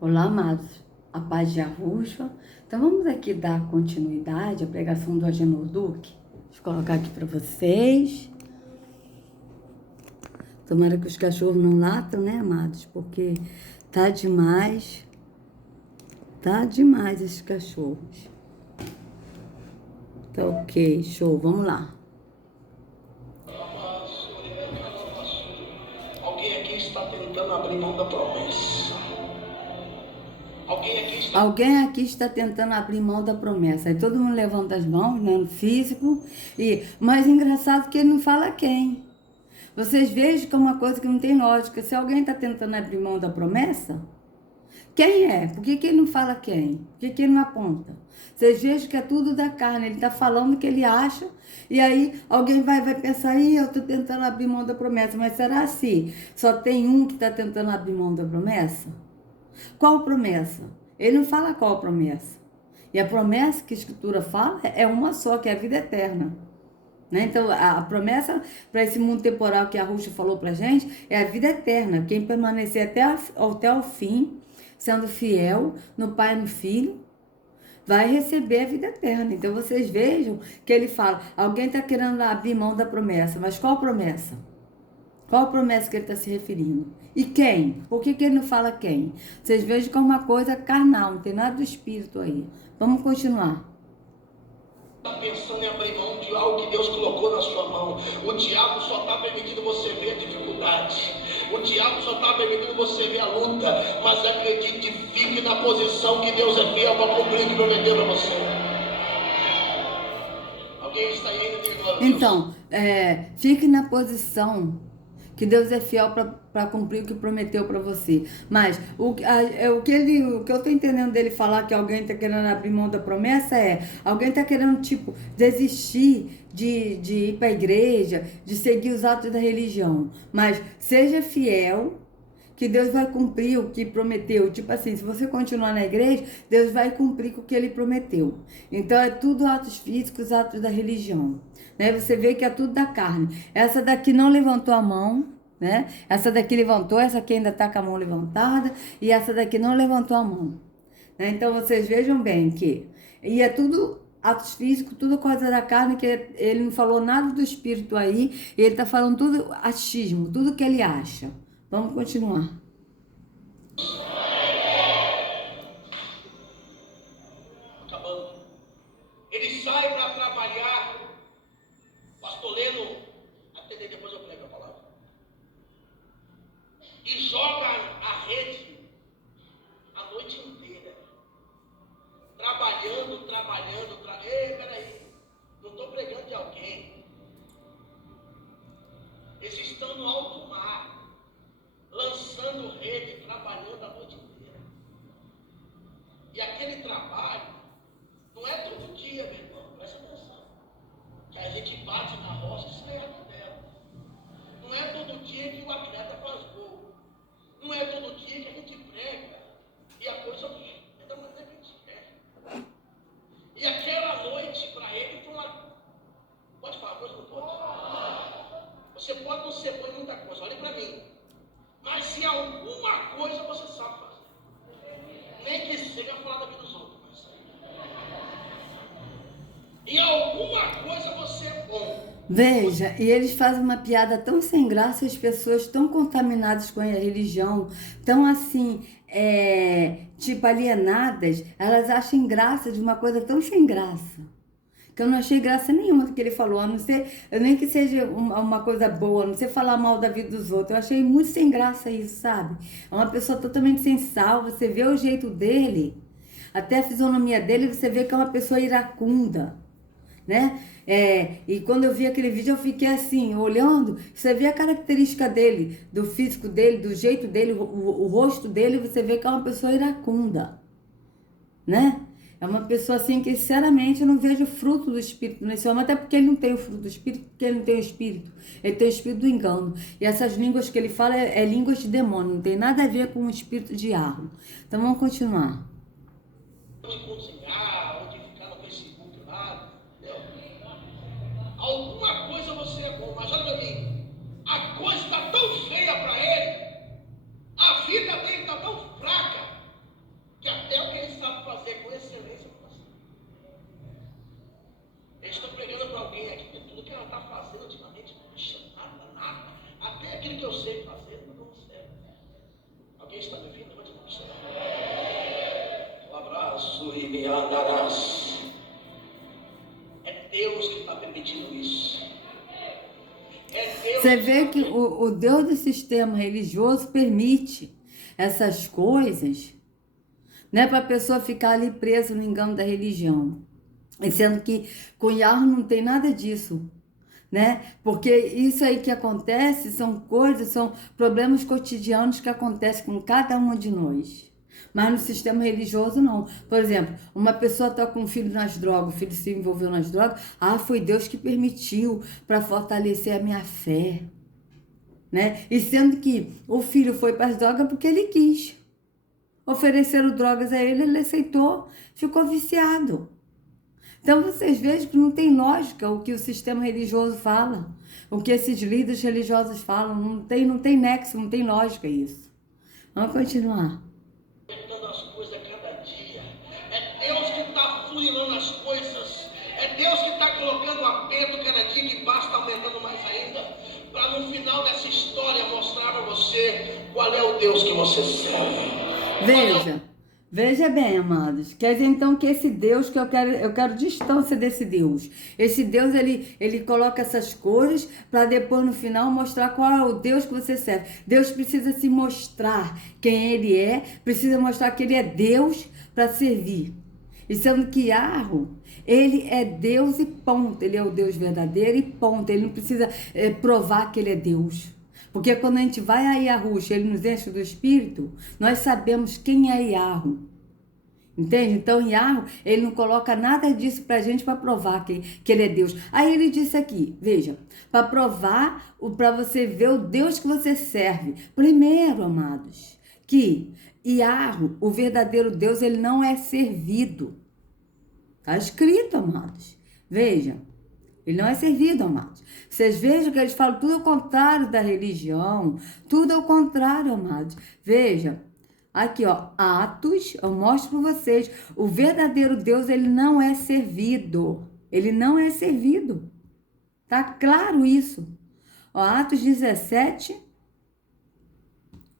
Olá, amados, a paz de Arusha. Então vamos aqui dar continuidade à pregação do Agenor Duque. Deixa eu colocar aqui para vocês. Tomara que os cachorros não latam, né, amados? Porque tá demais esses cachorros. Tá ok, show, vamos lá. Alguém aqui está tentando abrir mão da promessa. Alguém aqui está tentando abrir mão da promessa. Aí todo mundo levanta as mãos, né, no físico. Mas engraçado que ele não fala quem. Vocês vejam que é uma coisa que não tem lógica. Se alguém está tentando abrir mão da promessa, quem é? Por que ele não fala quem? Por que ele não aponta? Vocês vejam que é tudo da carne. Ele está falando o que ele acha. E aí alguém vai pensar, eu estou tentando abrir mão da promessa. Mas será assim? Só tem um que está tentando abrir mão da promessa? Qual promessa? Ele não fala qual promessa. E a promessa que a Escritura fala é uma só, que é a vida eterna. Né? Então, a promessa para esse mundo temporal que a Ruxa falou para a gente é a vida eterna. Quem permanecer até o fim, sendo fiel no Pai e no Filho, vai receber a vida eterna. Então, vocês vejam que ele fala, alguém está querendo abrir mão da promessa, mas qual promessa? Qual a promessa que ele está se referindo? E quem? Por que ele não fala quem? Vocês vejam que é uma coisa carnal, não tem nada do espírito aí. Vamos continuar. Está pensando em abrir mão de algo que Deus colocou na sua mão. O diabo só está permitindo você ver a dificuldade. O diabo só está permitindo você ver a luta. Mas acredite, fique na posição que Deus é fiel para cumprir o que prometeu para você. Alguém está aí ainda de Então, fique na posição que Deus é fiel para cumprir o que prometeu para você. Mas o que eu estou entendendo dele falar que alguém está querendo abrir mão da promessa alguém está querendo, tipo, desistir de ir para a igreja, de seguir os atos da religião. Mas seja fiel, que Deus vai cumprir o que prometeu. Tipo assim, se você continuar na igreja, Deus vai cumprir com o que ele prometeu. Então é tudo atos físicos, atos da religião. Né? Você vê que é tudo da carne. Essa daqui não levantou a mão, né? Essa daqui levantou, essa aqui ainda está com a mão levantada, e essa daqui não levantou a mão. Né? Então vocês vejam bem que... E é tudo atos físicos, tudo coisa da carne, que ele não falou nada do espírito aí, e ele está falando tudo achismo, tudo que ele acha. Vamos continuar. Acabando. Ele sai para trabalhar. Pastor Leno, até depois eu prego a palavra. E joga a rede a noite inteira. Trabalhando. Ei, peraí. Não estou pregando de alguém. Eles estão no alto mar, lançando rede, trabalhando a noite inteira. E aquele trabalho não é todo dia, meu irmão, presta atenção. Que a gente bate na rocha e sai água dela. Não é todo dia que o atleta faz gol. Não é todo dia que a gente prega e a coisa é da maneira que a gente quer. E aquela noite para ele foi uma... Pode falar coisa? Não pode? Você pode não ser bom em muita coisa, olhe para mim. Mas se alguma coisa você sabe fazer, nem que seja falar da vida dos outros, mas em alguma coisa você é bom. Veja, e eles fazem uma piada tão sem graça, as pessoas tão contaminadas com a religião, tão assim, tipo alienadas, elas acham graça de uma coisa tão sem graça. Que eu não achei graça nenhuma do que ele falou, a não ser, nem que seja uma coisa boa, a não ser falar mal da vida dos outros. Eu achei muito sem graça isso, sabe? É uma pessoa totalmente sem sal, você vê o jeito dele, até a fisionomia dele, você vê que é uma pessoa iracunda, né? E quando eu vi aquele vídeo, eu fiquei assim, olhando, você vê a característica dele, do físico dele, do jeito dele, o rosto dele, você vê que é uma pessoa iracunda, né? É uma pessoa assim que, sinceramente, eu não vejo fruto do Espírito nesse homem, até porque ele não tem o fruto do Espírito, porque ele não tem o Espírito. Ele tem o Espírito do engano. E essas línguas que ele fala é línguas de demônio, não tem nada a ver com o Espírito de Arro. Então vamos continuar. Onde cozinhar, onde ficar no Facebook lá, entendeu? Alguma coisa você é bom, mas olha para mim, a coisa está tão feia para ele, a vida dele está tão fraca, É Deus que está permitindo isso. É Deus. Você vê que o Deus do sistema religioso permite essas coisas, né, para a pessoa ficar ali presa no engano da religião. E sendo que com Yahweh não tem nada disso, né? Porque isso aí que acontece são coisas, são problemas cotidianos que acontecem com cada uma de nós. Mas no sistema religioso não. Por exemplo, uma pessoa está com um filho nas drogas, o filho se envolveu nas drogas, foi Deus que permitiu para fortalecer a minha fé, né? E sendo que o filho foi para as drogas porque ele quis. Ofereceram drogas a ele, ele aceitou, ficou viciado. Então vocês vejam que não tem lógica o que o sistema religioso fala, o que esses líderes religiosos falam, não tem nexo, não tem lógica isso. Vamos continuar. As coisas a cada dia. É Deus que está fluindo as coisas. É Deus que está colocando apento cada dia, que basta aumentando mais ainda, para no final dessa história mostrar para você qual é o Deus que você serve. Veja bem, amados. Quer dizer, então, que esse Deus que eu quero distância desse Deus. Esse Deus, ele coloca essas coisas para depois, no final, mostrar qual é o Deus que você serve. Deus precisa se mostrar quem ele é, precisa mostrar que ele é Deus para servir. E sendo que Yahweh, ele é Deus e ponto. Ele é o Deus verdadeiro e ponto. Ele não precisa provar que ele é Deus. Porque quando a gente vai a Yahushua, ele nos enche do Espírito, nós sabemos quem é Yahweh. Entende? Então, Yahweh, ele não coloca nada disso pra gente para provar que ele é Deus. Aí ele disse aqui, veja, para provar, para você ver o Deus que você serve. Primeiro, amados, que Yahweh, o verdadeiro Deus, ele não é servido. Está escrito, amados. Veja. Ele não é servido, amados. Vocês vejam que eles falam tudo ao contrário da religião. Tudo ao contrário, amados. Veja. Aqui, ó. Atos. Eu mostro para vocês. O verdadeiro Deus, ele não é servido. Ele não é servido. Tá claro isso. Ó, Atos 17.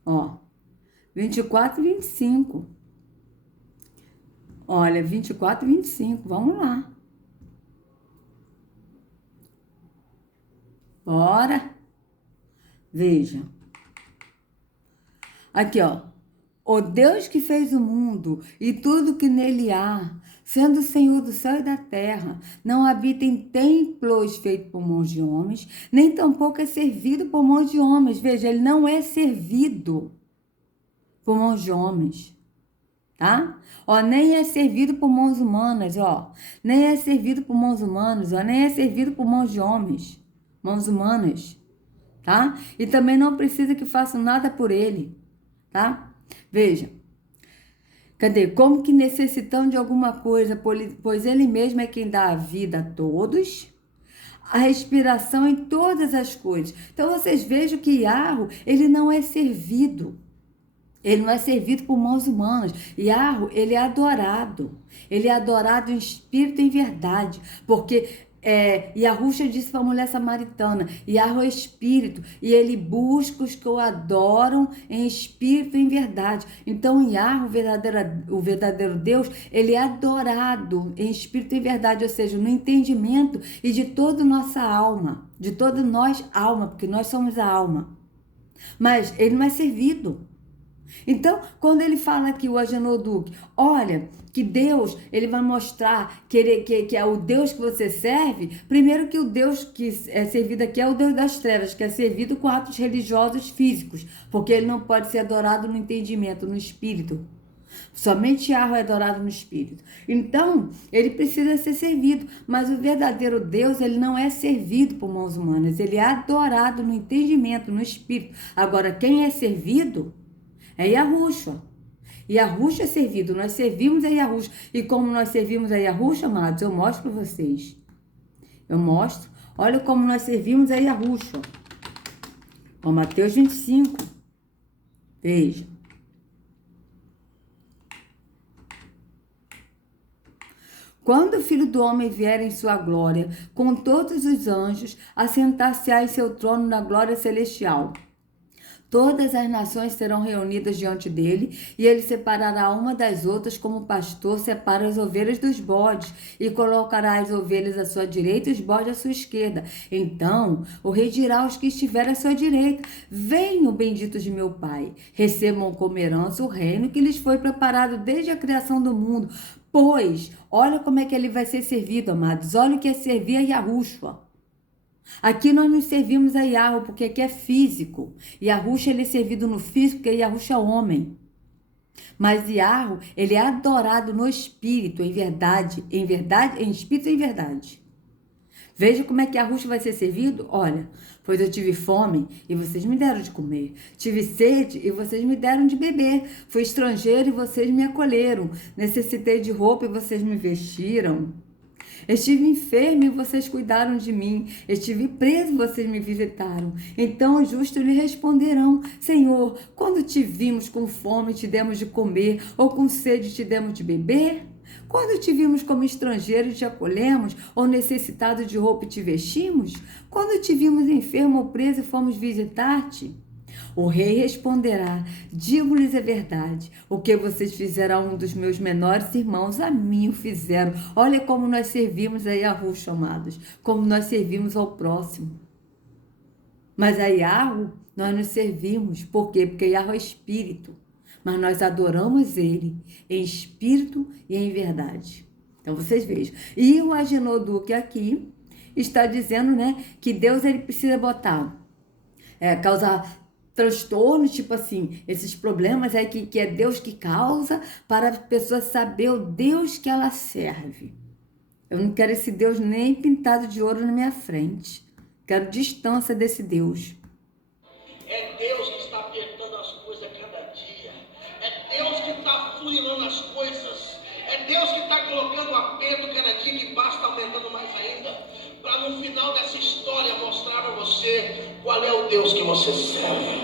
Ó. 24 e 25. Olha, 24 e 25. Vamos lá. Bora. Veja. Aqui, ó. O Deus que fez o mundo e tudo que nele há, sendo o Senhor do céu e da terra, não habita em templos feitos por mãos de homens, nem tampouco é servido por mãos de homens. Veja, ele não é servido por mãos de homens. Tá? Ó, nem é servido por mãos humanas, ó. Nem é servido por mãos humanas, ó. Nem é servido por mãos de homens. Mãos humanas, tá? E também não precisa que façam nada por ele, tá? Veja, cadê? Como que necessitam de alguma coisa, pois ele mesmo é quem dá a vida a todos, a respiração em todas as coisas. Então vocês vejam que Yahweh, ele não é servido. Ele não é servido por mãos humanas. Yahweh, ele é adorado. Ele é adorado em espírito e em verdade, porque Yahushua disse para a mulher samaritana, Yahweh é espírito, e ele busca os que o adoram em espírito e em verdade. Então Yahweh, o verdadeiro Deus, ele é adorado em espírito e em verdade, ou seja, no entendimento e de toda nossa alma, de toda nós alma, porque nós somos a alma. Mas ele não é servido. Então, quando ele fala aqui, o Agenor Duque, olha, que Deus, ele vai mostrar que é o Deus que você serve. Primeiro que o Deus que é servido aqui é o Deus das trevas, que é servido com atos religiosos físicos, porque ele não pode ser adorado no entendimento, no espírito. Somente Yahweh é adorado no espírito. Então, ele precisa ser servido, mas o verdadeiro Deus, ele não é servido por mãos humanas, ele é adorado no entendimento, no espírito. Agora, quem é servido é Yahushua. Yahushua é servido, nós servimos a Yahushua. E como nós servimos a Yahushua, amados, eu mostro para vocês. Eu mostro. Olha como nós servimos a Yahushua. Ó, Mateus 25. Veja. Quando o Filho do Homem vier em sua glória, com todos os anjos, assentar-se-á em seu trono na glória celestial. Todas as nações serão reunidas diante dele, e ele separará uma das outras, como o pastor separa as ovelhas dos bodes, e colocará as ovelhas à sua direita e os bodes à sua esquerda. Então o rei dirá aos que estiverem à sua direita: venham, benditos de meu Pai, recebam como herança o reino que lhes foi preparado desde a criação do mundo. Pois, olha como é que ele vai ser servido, amados. Olha o que é servir a Yahushua. Aqui nós nos servimos a Yahweh, porque aqui é físico. Yahushua, ele é servido no físico, porque Yahushua é homem. Mas Yahweh, ele é adorado no espírito, em verdade, em espírito e em verdade. Veja como é que Yahushua vai ser servido. Olha, pois eu tive fome e vocês me deram de comer. Tive sede e vocês me deram de beber. Fui estrangeiro e vocês me acolheram. Necessitei de roupa e vocês me vestiram. Estive enfermo e vocês cuidaram de mim. Estive preso e vocês me visitaram. Então os justos lhe responderão: Senhor, quando te vimos com fome, te demos de comer, ou com sede, te demos de beber? Quando te vimos como estrangeiro, te acolhemos, ou necessitado de roupa e te vestimos? Quando te vimos enfermo ou preso, fomos visitar-te? O rei responderá: digo-lhes a verdade, o que vocês fizeram a um dos meus menores irmãos, a mim o fizeram. Olha como nós servimos a Yahushua, amados, como nós servimos ao próximo. Mas a Yahu, nós nos servimos, por quê? Porque Yahu é espírito, mas nós adoramos ele em espírito e em verdade. Então vocês vejam. E o Agenor Duque aqui está dizendo, né, que Deus ele precisa causar transtornos, tipo assim, esses problemas aí que é Deus que causa, para a pessoa saber o Deus que ela serve. Eu não quero esse Deus nem pintado de ouro na minha frente. Quero distância desse Deus. É Deus que está apertando as coisas a cada dia. É Deus que está afunilando as coisas. É Deus que está colocando aperto cada dia, que basta aumentando mais ainda, para no final dessa história mostrar a você qual é o Deus que você serve,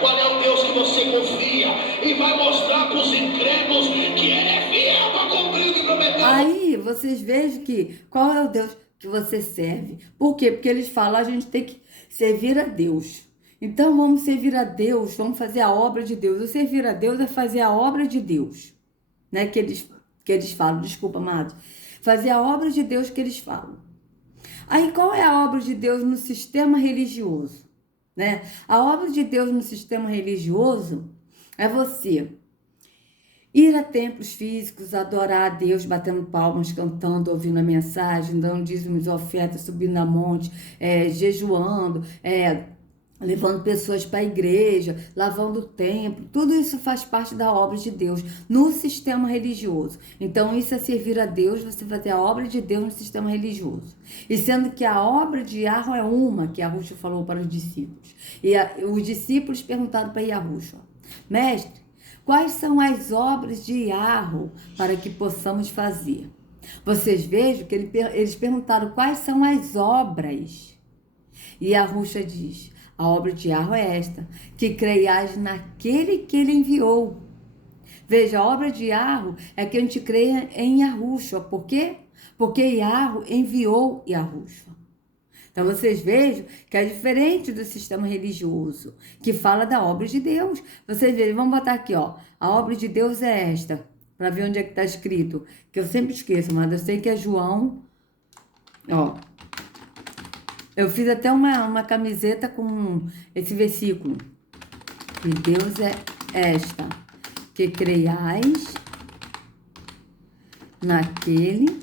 qual é o Deus que você confia, e vai mostrar para os incrédulos que ele é fiel para cumprir o que prometeu. Aí vocês vejam que qual é o Deus que você serve. Por quê? Porque eles falam: a gente tem que servir a Deus. Então vamos servir a Deus, vamos fazer a obra de Deus. O servir a Deus é fazer a obra de Deus, né? Que eles falam, desculpa, amado. Fazer a obra de Deus que eles falam. Aí qual é a obra de Deus no sistema religioso, né? A obra de Deus no sistema religioso é você ir a templos físicos, adorar a Deus, batendo palmas, cantando, ouvindo a mensagem, dando dízimos, ofertas, subindo a monte, jejuando, levando pessoas para a igreja, lavando o templo. Tudo isso faz parte da obra de Deus no sistema religioso. Então isso é servir a Deus, você fazer a obra de Deus no sistema religioso. E sendo que a obra de Yahweh é uma, que Yahushua falou para os discípulos. E os discípulos perguntaram para Yahushua: mestre, quais são as obras de Yahweh para que possamos fazer? Vocês vejam que eles perguntaram quais são as obras. E Yahushua diz: a obra de Yahweh é esta, que creiais naquele que ele enviou. Veja, a obra de Yahweh é que a gente creia em Yahushua. Por quê? Porque Yahweh enviou Yahushua. Então vocês vejam que é diferente do sistema religioso, que fala da obra de Deus. Vocês vejam, vamos botar aqui, ó. A obra de Deus é esta, para ver onde é que está escrito. Que eu sempre esqueço, mas eu sei que é João, ó. Eu fiz até uma camiseta com esse versículo. Que Deus é esta, que creiais naquele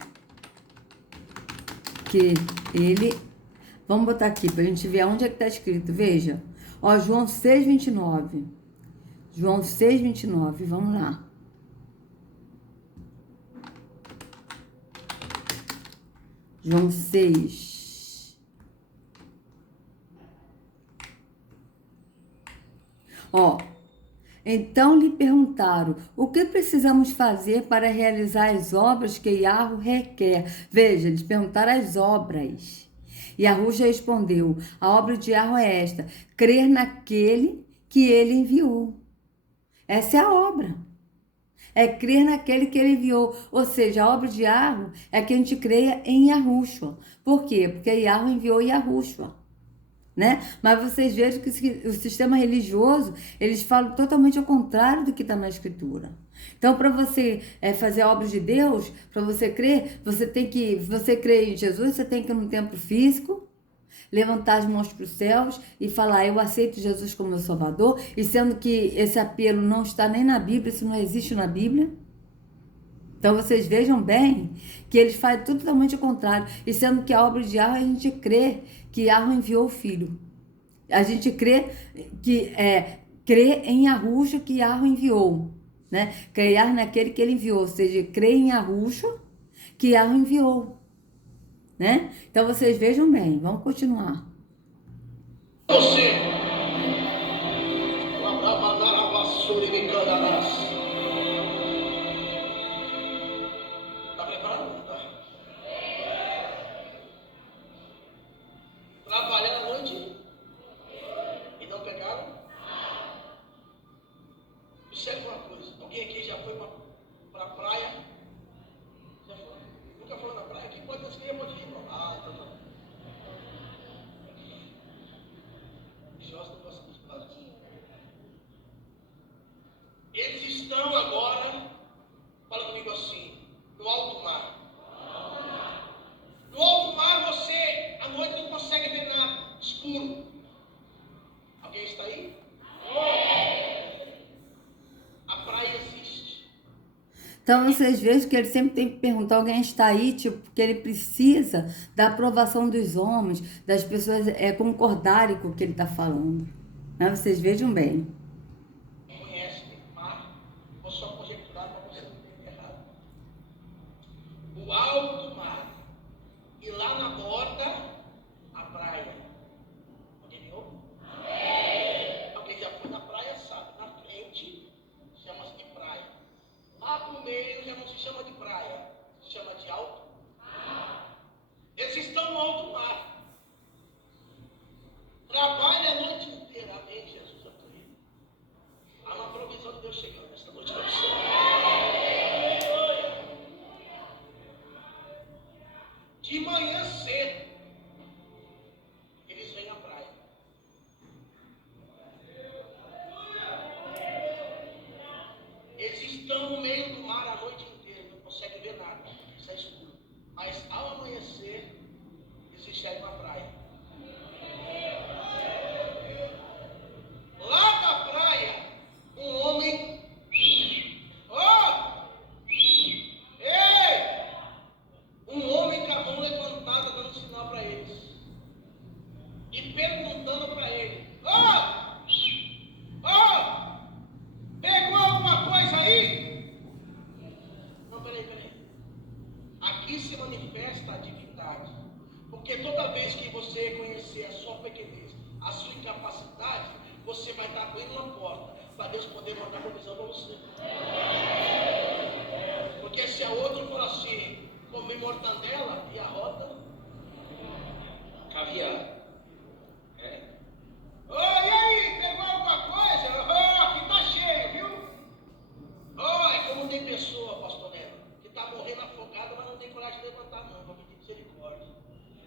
que ele... Vamos botar aqui para a gente ver onde é que está escrito. Veja, ó, João 6,29. João 6,29, vamos lá. João 6. Ó, então lhe perguntaram: o que precisamos fazer para realizar as obras que Yahweh requer? Veja, eles perguntaram as obras. E Yahushua respondeu: a obra de Yahweh é esta, crer naquele que ele enviou. Essa é a obra. É crer naquele que ele enviou. Ou seja, a obra de Yahweh é que a gente creia em Yahushua. Por quê? Porque Yahweh enviou Yahushua. né? Mas vocês vejam que o sistema religioso, eles falam totalmente ao contrário do que está na Escritura. Então, para você fazer a obra de Deus, para você crer, você crê em Jesus, você tem que ir num templo físico, levantar as mãos para os céus e falar, eu aceito Jesus como meu Salvador, e sendo que esse apelo não está nem na Bíblia, isso não existe na Bíblia. Então vocês vejam bem que eles fazem tudo totalmente o contrário, e sendo que a obra de Yahweh, a gente crê que Yahweh enviou o Filho. A gente crê em Yahushua que Yahweh enviou, né? Crer naquele que ele enviou, ou seja, crê em Yahushua que Yahweh enviou, né? Então vocês vejam bem, vamos continuar. Você, tá preparado? Tá? Trabalhando à noite e não pegaram? Observe uma coisa, alguém aqui já foi para a praia? Já foi? Nunca foi na praia? Quem pode conseguir, pode ir. Ah, então tá. Eles estão agora, fala comigo assim, no alto mar. No alto mar você, à noite, não consegue ver nada, escuro. Alguém está aí? A praia existe. Então vocês vejam que ele sempre tem que perguntar, alguém está aí, tipo, porque ele precisa da aprovação dos homens, das pessoas concordarem com o que ele está falando. Né? Vocês vejam bem. Conhece o mar, vou só conjecturar para você não entender errado. O alto mar, e lá na borda, a praia. Alguém viu? Alguém já foi na praia, sabe? Na frente, chama-se de praia. Lá pro meio já não se chama de praia, se chama de alto mar. Eles estão no alto mar. Trabalha a noite inteira. Amém, Jesus. Eu creio. Há uma provisão de Deus chegando esta noite para você. De manhã cedo, eles vêm à praia. Eles estão no meio do mar a noite inteira, não conseguem ver nada, isso é escuro. Mas ao amanhecer, eles enxergam uma praia. Lá da praia, um homem. Oh! Ei! Um homem com a mão levantada dando sinal para eles. E perguntando para ele: Oh! Oh! Pegou alguma coisa aí? Não, peraí. Aqui se manifesta a divindade. Porque toda vez que você conhecer a sua pequenez, a sua incapacidade, você vai estar abrindo uma porta para Deus poder mandar provisão para você. Porque se a outra for assim, comer mortandela e a rota, caviar. Oh, e aí, pegou alguma coisa? Oh, aqui tá cheio, viu? Oh, é como tem pessoa, pastor Nero, que está morrendo afogada, mas não tem coragem de levantar a mão para pedir misericórdia.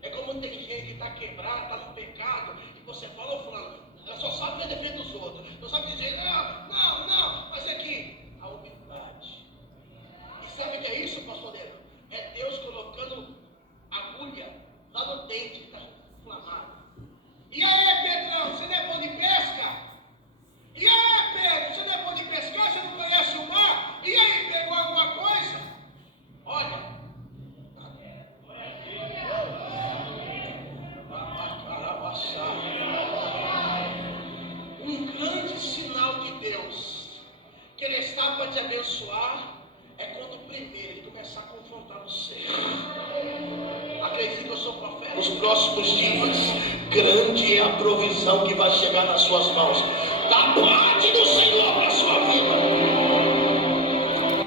É como tem gente que está quebrada, está no pecado, e você fala, ô fulano, ela só sabe ver defeito dos outros. Não sabe dizer, não, mas aqui, a humildade. E sabe o que é isso, pastor Nero? É Deus colocando agulha lá no dente que está inflamado. E aí, Pedrão, você não é bom de pesca? E aí, Pedro, você não é bom de pescar? Você não conhece o mar? E aí, pegou alguma coisa? Olha. Um grande sinal de Deus que Ele está para te abençoar é quando primeiro Ele começar a confrontar você. Acredito que eu sou profeta. Nos próximos dias, grande é a provisão que vai chegar nas suas mãos. Da parte do Senhor para a sua vida.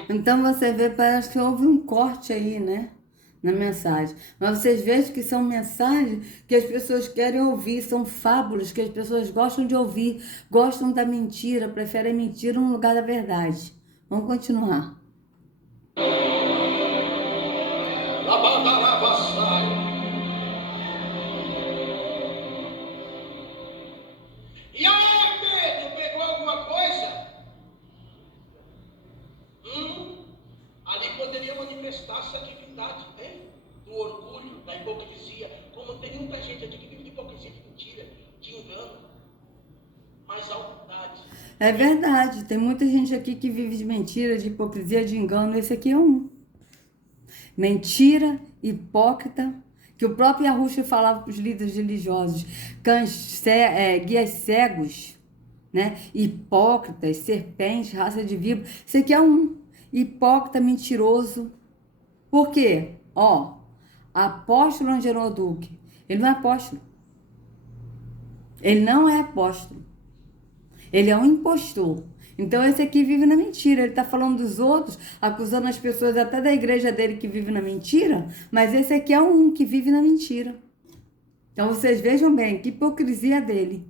Então você vê, parece que houve um corte aí, né? Na mensagem. Mas vocês vejam que são mensagens que as pessoas querem ouvir, são fábulas que as pessoas gostam de ouvir, gostam da mentira, preferem mentira no lugar da verdade. Vamos continuar. poderia manifestar essa atividade, né? Do orgulho, da hipocrisia. Como tem muita gente aqui que vive de hipocrisia, de mentira, de engano. Mas a humildade. É verdade, tem muita gente aqui que vive de mentira, de hipocrisia, de engano. Esse aqui é um. Mentira, hipócrita, que o próprio Yahushua falava para os líderes religiosos, guias cegos, né? Hipócritas, serpentes, raça de víbora. Esse aqui é um hipócrita, mentiroso. Por quê? Ó, apóstolo Angenor Duque, ele não é apóstolo. Ele não é apóstolo. Ele é um impostor. Então esse aqui vive na mentira. Ele está falando dos outros, acusando as pessoas até da igreja dele que vive na mentira, mas esse aqui é um que vive na mentira. Então vocês vejam bem, que hipocrisia dele.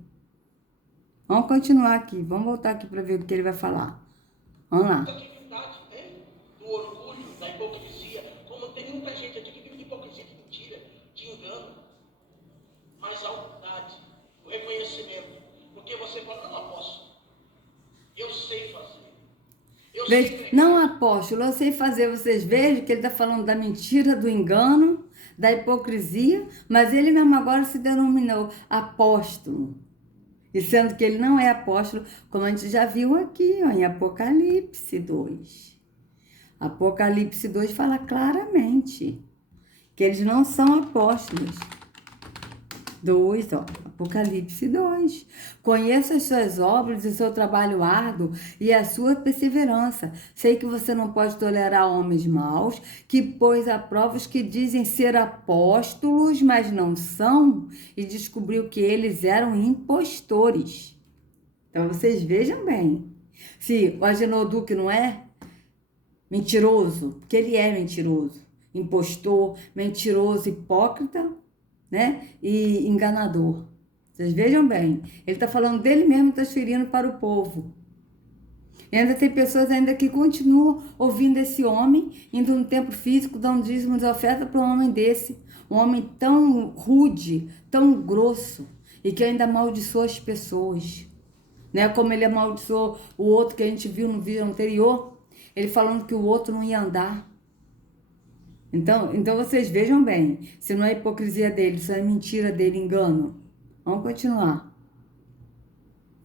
Vamos continuar aqui, vamos voltar aqui para ver o que ele vai falar. Vamos lá. Atividade, né? Do orgulho, da hipocrisia. Como tem muita gente aqui que vive de hipocrisia, de mentira, de engano. Mas a humildade, o reconhecimento. Porque você fala, não, apóstolo, eu sei fazer. Não, apóstolo, eu sei fazer. Vocês vejam que ele está falando da mentira, do engano, da hipocrisia, mas ele mesmo agora se denominou apóstolo. E sendo que ele não é apóstolo, como a gente já viu aqui, ó, em Apocalipse 2. Apocalipse 2 fala claramente que eles não são apóstolos. 2, ó, Apocalipse 2. Conheço as suas obras e seu trabalho árduo e a sua perseverança. Sei que você não pode tolerar homens maus, que pôs a prova os que dizem ser apóstolos, mas não são, e descobriu que eles eram impostores. Então vocês vejam bem. Se o Angenor Duque não é mentiroso, porque ele é mentiroso, impostor, mentiroso, hipócrita, né? E enganador. Vocês vejam bem. Ele está falando dele mesmo, transferindo para o povo. E ainda tem pessoas ainda que continuam ouvindo esse homem, indo no templo físico, dando dízimo de oferta para um homem desse. Um homem tão rude, tão grosso, e que ainda amaldiçoa as pessoas. Né? Como ele amaldiçoou o outro que a gente viu no vídeo anterior, ele falando que o outro não ia andar. Então vocês vejam bem, se não é hipocrisia dele, se é mentira dele, engano. Vamos continuar.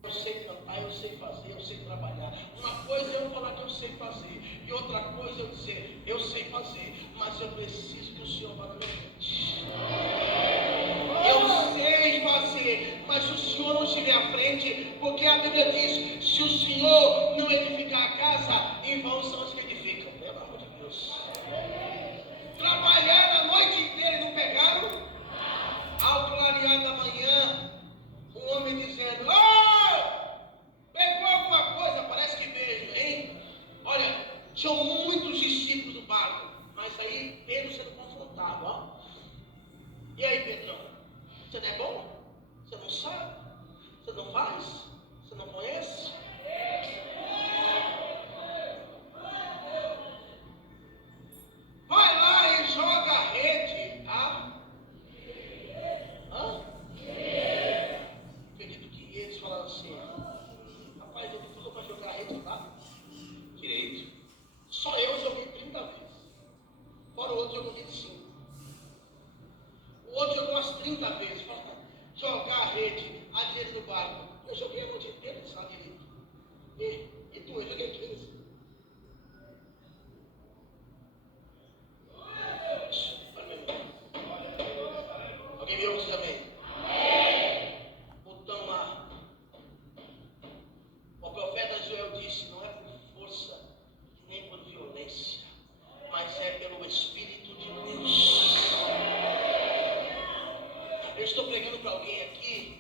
Eu sei cantar, eu sei fazer, eu sei trabalhar. Uma coisa é eu falar que eu sei fazer, e outra coisa é eu dizer, eu sei fazer, mas eu preciso que o Senhor vá na minha frente. Eu sei fazer, mas o Senhor não estiver à frente, porque a Bíblia diz, se o Senhor não edificar a casa, em vão são os que edificam. Pelo amor de Deus. Trabalharam a noite inteira e não pegaram. Ao clarear da manhã, um homem dizendo, pegou alguma coisa? Parece que vejo, hein? Olha, tinham muitos discípulos do barco, mas aí Pedro sendo confrontado, ó. E aí, Pedrão, você não é bom? Você não sabe? Você não faz? Você não conhece? Vai lá e joga a rede, tá? Acredito que eles falaram assim, rapaz, ele falou para jogar a rede lá direito. Só eu joguei 30 vezes. Fora o outro jogou 25. O outro jogou umas 30 vezes. Jogar a rede à direita do barco. Eu joguei a noite inteira de lado direito. E tu? Eu joguei 15. Alguém viu isso também? Botão lá. O profeta Joel disse, não é por força, nem por violência, mas é pelo Espírito de Deus. Eu estou pregando para alguém aqui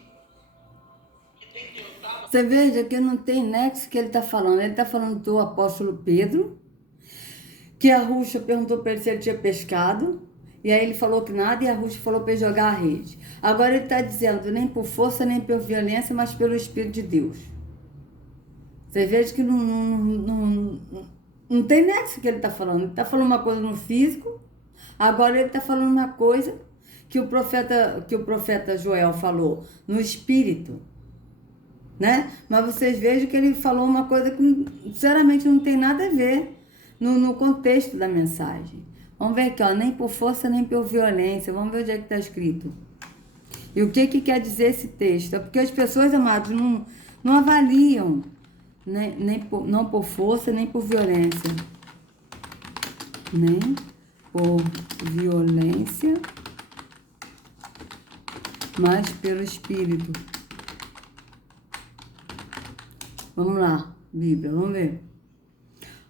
que tem tentado. Você veja que não tem nexo que ele está falando. Ele está falando do apóstolo Pedro, que a Ruxa perguntou para ele se ele tinha pescado. E aí ele falou que nada, e a Ruth falou para ele jogar a rede. Agora ele está dizendo, nem por força, nem por violência, mas pelo Espírito de Deus. Você veja que não tem nexo que ele está falando. Ele está falando uma coisa no físico, agora ele está falando uma coisa que o profeta Joel falou no Espírito. Né? Mas vocês vejam que ele falou uma coisa que, sinceramente, não tem nada a ver. no contexto da mensagem. Vamos ver aqui, ó, nem por força nem por violência. Vamos ver onde é que está escrito. E o que quer dizer esse texto? É porque as pessoas, amados, não avaliam, né? Não por força nem por violência. Nem por violência, mas pelo Espírito. Vamos lá, Bíblia, vamos ver.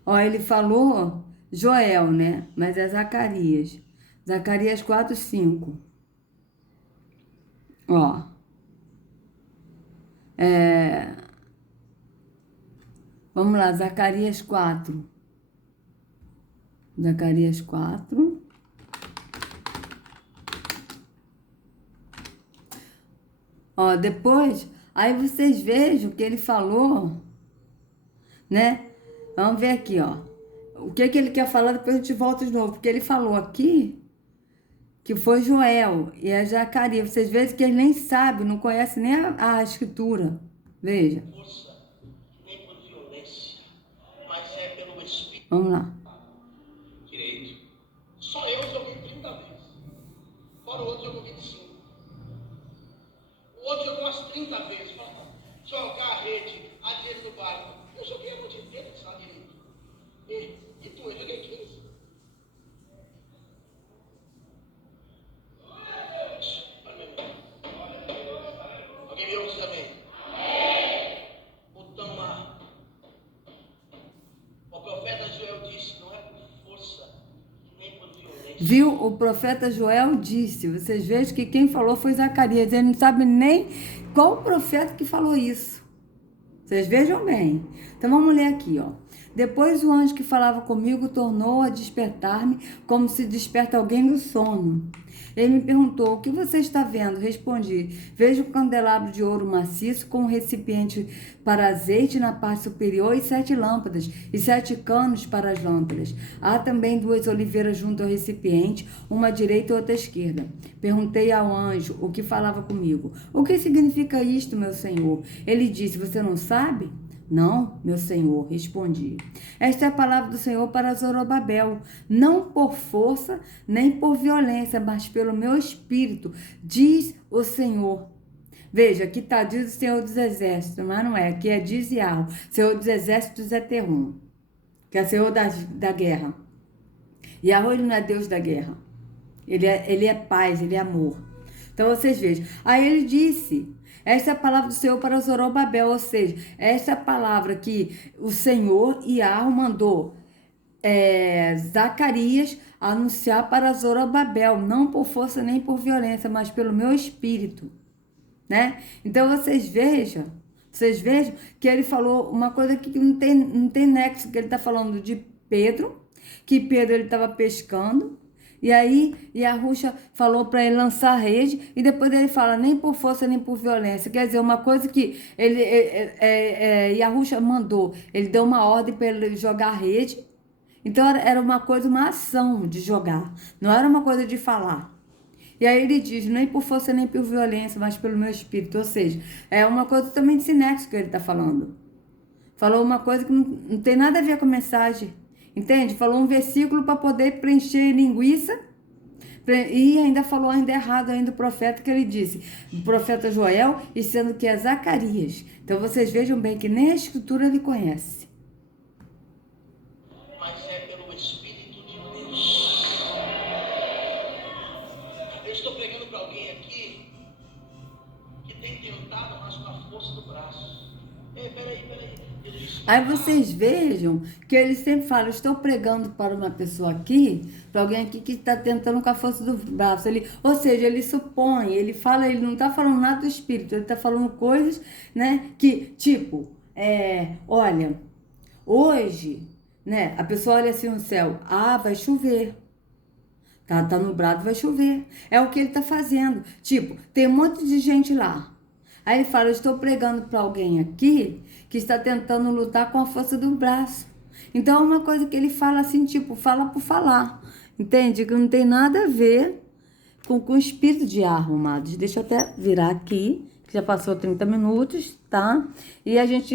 Ó, ele falou Joel, né? Mas é Zacarias. Zacarias 4:5. Ó. Vamos lá, Zacarias 4. Zacarias 4. Ó, depois, aí vocês vejam que ele falou, né? Vamos ver aqui, ó. O que ele quer falar, depois a gente volta de novo. Porque ele falou aqui que foi Joel e a Zacarias. Vocês veem que ele nem sabe, não conhece nem a escritura. Veja. Força, nem por violência, mas é pelo Espírito. Vamos lá. Direito. Só eu joguei 30 vezes. Fora o outro jogou 25. O outro jogou umas 30 vezes. Jogar a rede à direita do barco. Eu joguei a noite inteira de lado direito. E tu? Eu joguei 15. Alguém me ouve também? Botão lá. O profeta Joel disse, não é por força, nem por violência. Viu? O profeta Joel disse. Vocês vejam que quem falou foi Zacarias. Ele não sabe nem qual o profeta que falou isso. Vocês vejam bem. Então vamos ler aqui, ó. Depois o anjo que falava comigo tornou a despertar-me como se desperta alguém do sono. Ele me perguntou, o que você está vendo? Respondi, vejo um candelabro de ouro maciço com um recipiente para azeite na parte superior e 7 lâmpadas e 7 canos para as lâmpadas. Há também 2 oliveiras junto ao recipiente, uma à direita e outra à esquerda. Perguntei ao anjo o que falava comigo. O que significa isto, meu senhor? Ele disse, você não sabe? Não, meu Senhor, respondi. Esta é a palavra do Senhor para Zorobabel, não por força nem por violência, mas pelo meu espírito, diz o Senhor. Veja, aqui está, diz o Senhor dos Exércitos, mas não é, aqui é diz Yahweh, Senhor dos Exércitos é Terrum, que é Senhor da guerra. Yahweh não é Deus da guerra, ele é paz, ele é amor. Então vocês vejam, aí ele disse... Essa é a palavra do Senhor para Zorobabel, ou seja, essa é a palavra que o Senhor Yahweh mandou Zacarias anunciar para Zorobabel, não por força nem por violência, mas pelo meu espírito, né? Então vocês vejam que ele falou uma coisa que não tem nexo, que ele está falando de Pedro, que Pedro ele estava pescando. E aí, Yahushua falou para ele lançar a rede, e depois ele fala, nem por força, nem por violência. Quer dizer, uma coisa que Yahushua mandou, ele deu uma ordem para ele jogar a rede. Então, era uma coisa, uma ação de jogar, não era uma coisa de falar. E aí ele diz, nem por força, nem por violência, mas pelo meu espírito. Ou seja, é uma coisa totalmente sinexo que ele está falando. Falou uma coisa que não tem nada a ver com a mensagem. Entende? Falou um versículo para poder preencher linguiça e ainda falou ainda errado ainda o profeta que ele disse. O profeta Joel, e sendo que é Zacarias. Então vocês vejam bem que nem a escritura ele conhece. Mas é pelo Espírito de Deus. Eu estou pregando para alguém aqui que tem tentado, mas com a força do braço. Ei, peraí. Aí vocês vejam que ele sempre fala, estou pregando para uma pessoa aqui, para alguém aqui que está tentando com a força do braço. Ou seja, ele supõe, ele fala, ele não está falando nada do Espírito, ele está falando coisas, né, que tipo, olha, hoje, né, a pessoa olha assim no céu, vai chover. Tá nublado, vai chover. É o que ele está fazendo. Tipo, tem um monte de gente lá. Aí ele fala, eu estou pregando para alguém aqui que está tentando lutar com a força do braço. Então é uma coisa que ele fala assim, tipo, fala por falar. Entende? Que não tem nada a ver com o espírito de Yahweh, amados. Deixa eu até virar aqui, que já passou 30 minutos, tá? E a gente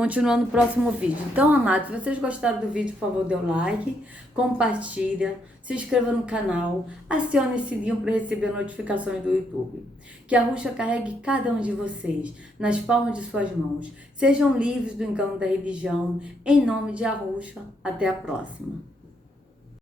continuando no próximo vídeo. Então, amados, se vocês gostaram do vídeo, por favor, dê um like, compartilha, se inscreva no canal, acione o sininho para receber notificações do YouTube. Que a Ruxa carregue cada um de vocês nas palmas de suas mãos. Sejam livres do engano da religião. Em nome de Arusha, até a próxima.